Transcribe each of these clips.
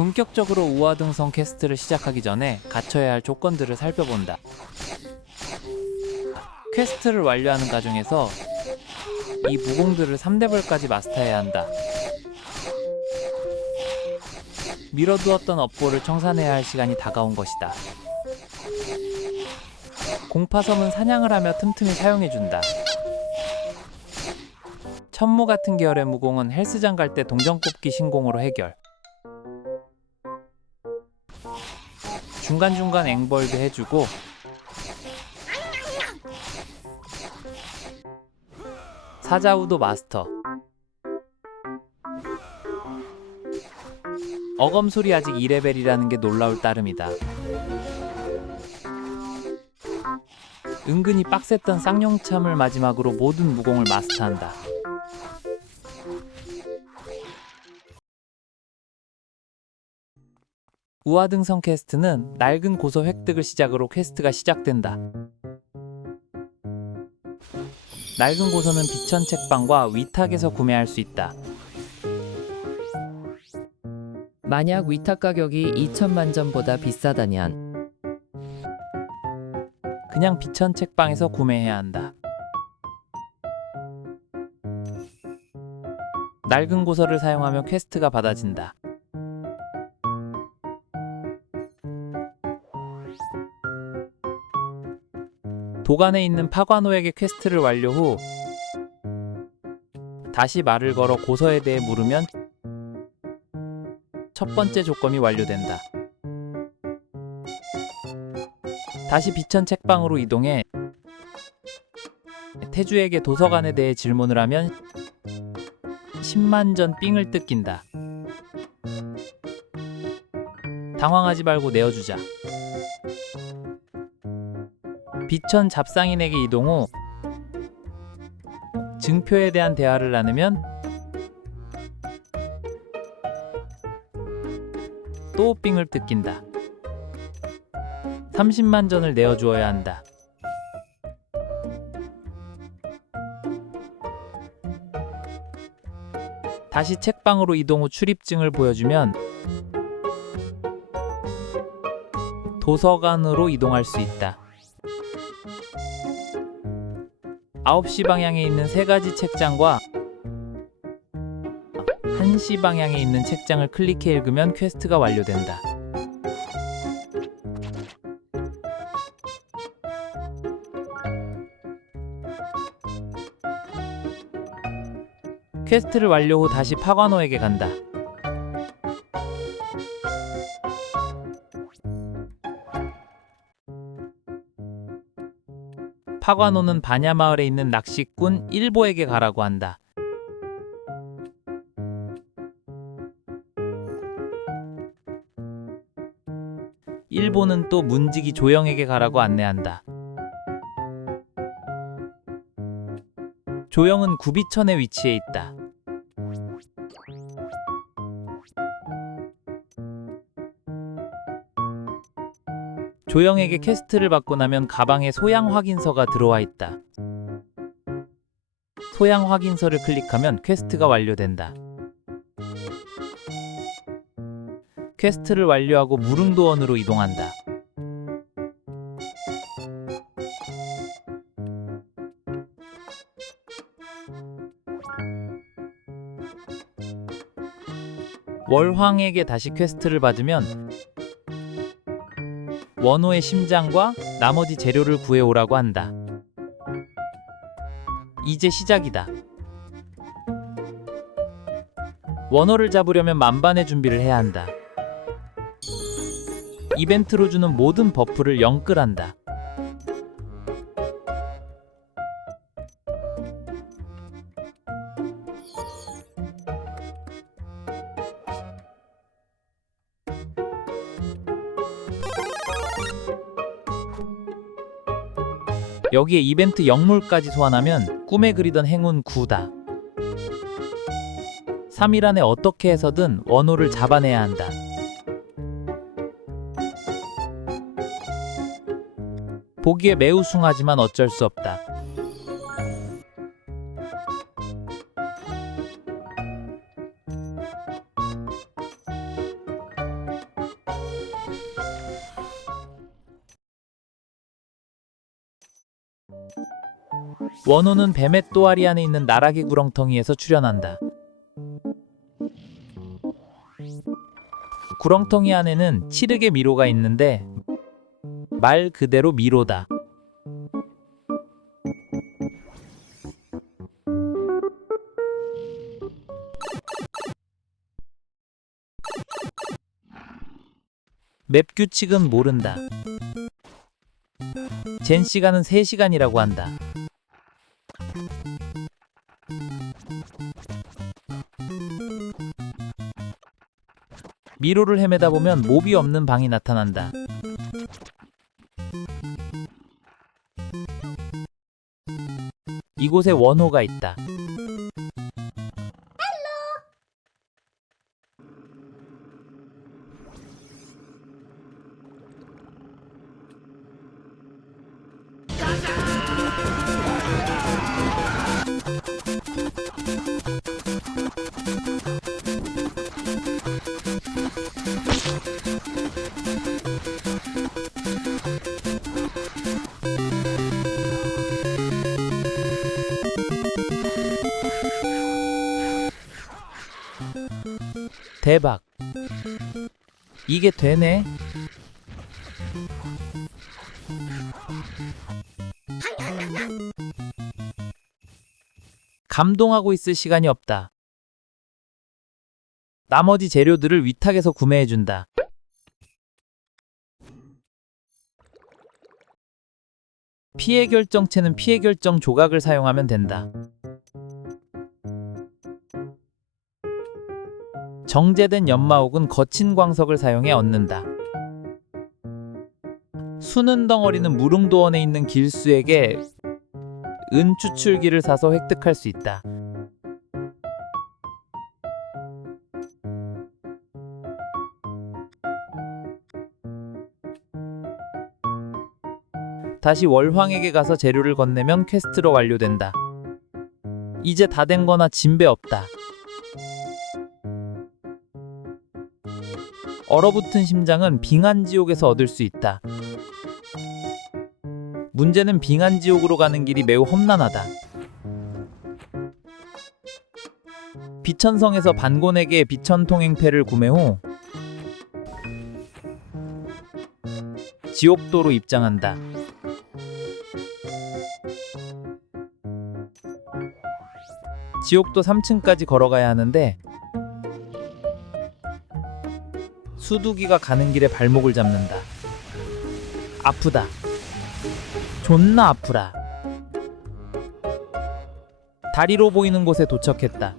본격적으로 우화등성 퀘스트를 시작하기 전에 갖춰야 할 조건들을 살펴본다. 퀘스트를 완료하는 과정에서 이 무공들을 3레벨까지 마스터해야 한다. 미뤄두었던 업보를 청산해야 할 시간이 다가온 것이다. 공파섬은 사냥을 하며 틈틈이 사용해준다. 천무 같은 계열의 무공은 헬스장 갈 때 동전 뽑기 신공으로 해결. 중간중간 앵벌도 해주고. 사자우도 마스터. 어검술이 아직 2레벨이라는 게 놀라울 따름이다. 은근히 빡셌던 쌍용참을 마지막으로 모든 무공을 마스터한다 우화등성 퀘스트는 낡은 고서 획득을 시작으로 퀘스트가 시작된다. 낡은 고서는 비천 책방과 위탁에서 구매할 수 있다. 만약 위탁 가격이 2천만 점보다 비싸다면 그냥 비천 책방에서 구매해야 한다. 낡은 고서를 사용하며 퀘스트가 받아진다. 도관에 있는 파관호에게 퀘스트를 완료 후 다시 말을 걸어 고서에 대해 물으면 첫 번째 조건이 완료된다. 다시 비천 책방으로 이동해 태주에게 도서관에 대해 질문을 하면 10만 전 삥을 뜯긴다. 당황하지 말고 내어주자. 비천 잡상인에게 이동 후 증표에 대한 대화를 나누면 또 삥을 뜯긴다. 30만 전을 내어주어야 한다. 다시 책방으로 이동 후 출입증을 보여주면 도서관으로 이동할 수 있다. 9시 방향에 있는 세 가지 책장과 1시 방향에 있는 책장을 클릭해 읽으면 퀘스트가 완료된다. 퀘스트를 완료 후 다시 파관호에게 간다. 파관호는 바냐 마을에 있는 낚시꾼 일보에게 가라고 한다. 일보는 또 문지기 조영에게 가라고 안내한다. 조영은 구비천에 위치해 있다. 조영에게 퀘스트를 받고 나면 가방에 소양 확인서가 들어와 있다. 소양 확인서를 클릭하면 퀘스트가 완료된다. 퀘스트를 완료하고 무릉도원으로 이동한다. 월황에게 다시 퀘스트를 받으면 원호의 심장과 나머지 재료를 구해오라고 한다. 이제 시작이다. 원호를 잡으려면 만반의 준비를 해야 한다. 이벤트로 주는 모든 버프를 영끌한다. 여기에 이벤트 영물까지 소환하면 꿈에 그리던 행운 9다. 3일 안에 어떻게 해서든 원호를 잡아내야 한다. 보기에 매우 숭하지만 어쩔 수 없다. 원호는 뱀의 또아리 안에 있는 나락의 구렁텅이에서 출현한다. 구렁텅이 안에는 칠흑의 미로가 있는데 말 그대로 미로다. 맵 규칙은 모른다. 젠 시간은 3시간이라고 한다. 미로를 헤매다 보면 몹이 없는 방이 나타난다. 이곳에 원호가 있다. 대박. 이게 되네. 감동하고 있을 시간이 없다. 나머지 재료들을 위탁에서 구매해준다. 피해 결정체는 피해 결정 조각을 사용하면 된다. 정제된 연마옥은 거친 광석을 사용해 얻는다. 수는 덩어리는 무릉도원에 있는 길수에게 은 추출기를 사서 획득할 수 있다. 다시 월황에게 가서 재료를 건네면 퀘스트로 완료된다. 이제 다 된 거나 진배 없다. 얼어붙은 심장은 빙한 지옥에서 얻을 수 있다. 문제는 빙한 지옥으로 가는 길이 매우 험난하다. 비천성에서 반곤에게 비천통행패를 구매 후 지옥도로 입장한다. 지옥도 3층까지 걸어가야 하는데 수두기가 가는 길에 발목을 잡는다. 아프다. 존나 아프라. 다리로 보이는 곳에 도착했다.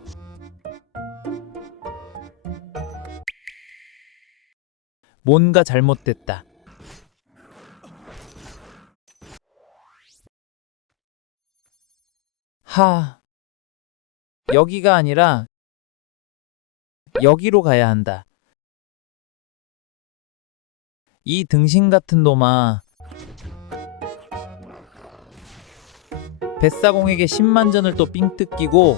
뭔가 잘못됐다. 하. 여기가 아니라 여기로 가야 한다. 이 등신 같은 놈아. 뱃사공에게 10만 전을 또 삥 뜯기고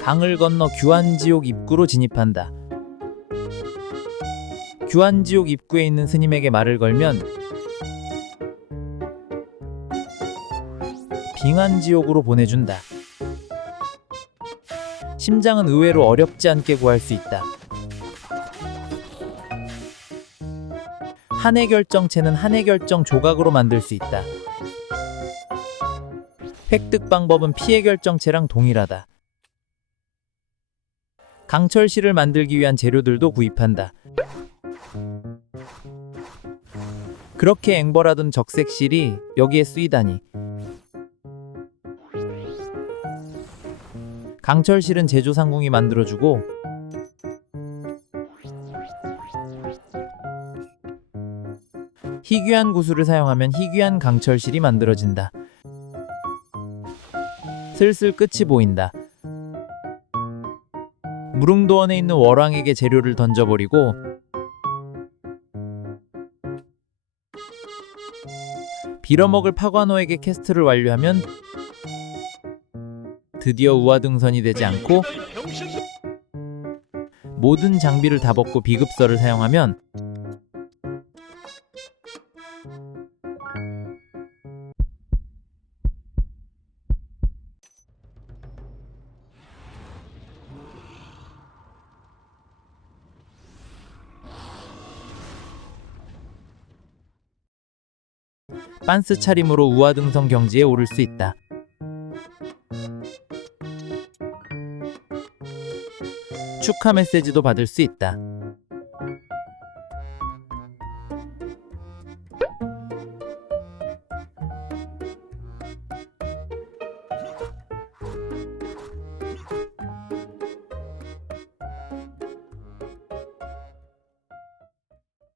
강을 건너 규안지옥 입구로 진입한다. 규안지옥 입구에 있는 스님에게 말을 걸면 빙한지옥으로 보내준다. 심장은 의외로 어렵지 않게 구할 수 있다. 한해 결정체는 한해 결정 조각으로 만들 수 있다. 획득 방법은 피해 결정체랑 동일하다. 강철 실을 만들기 위한 재료들도 구입한다. 그렇게 앵벌하던 적색 실이 여기에 쓰이다니. 강철 실은 제조 상공이 만들어주고 희귀한 구슬을 사용하면 희귀한 강철실이 만들어진다. 슬슬 끝이 보인다. 무릉도원에 있는 월왕에게 재료를 던져버리고 빌어먹을 파관호에게 캐스트를 완료하면 드디어 우화등선이 되지 않고 모든 장비를 다 벗고 비급서를 사용하면 빤스 차림으로 우아등성 경지에 오를 수 있다. 축하 메시지도 받을 수 있다.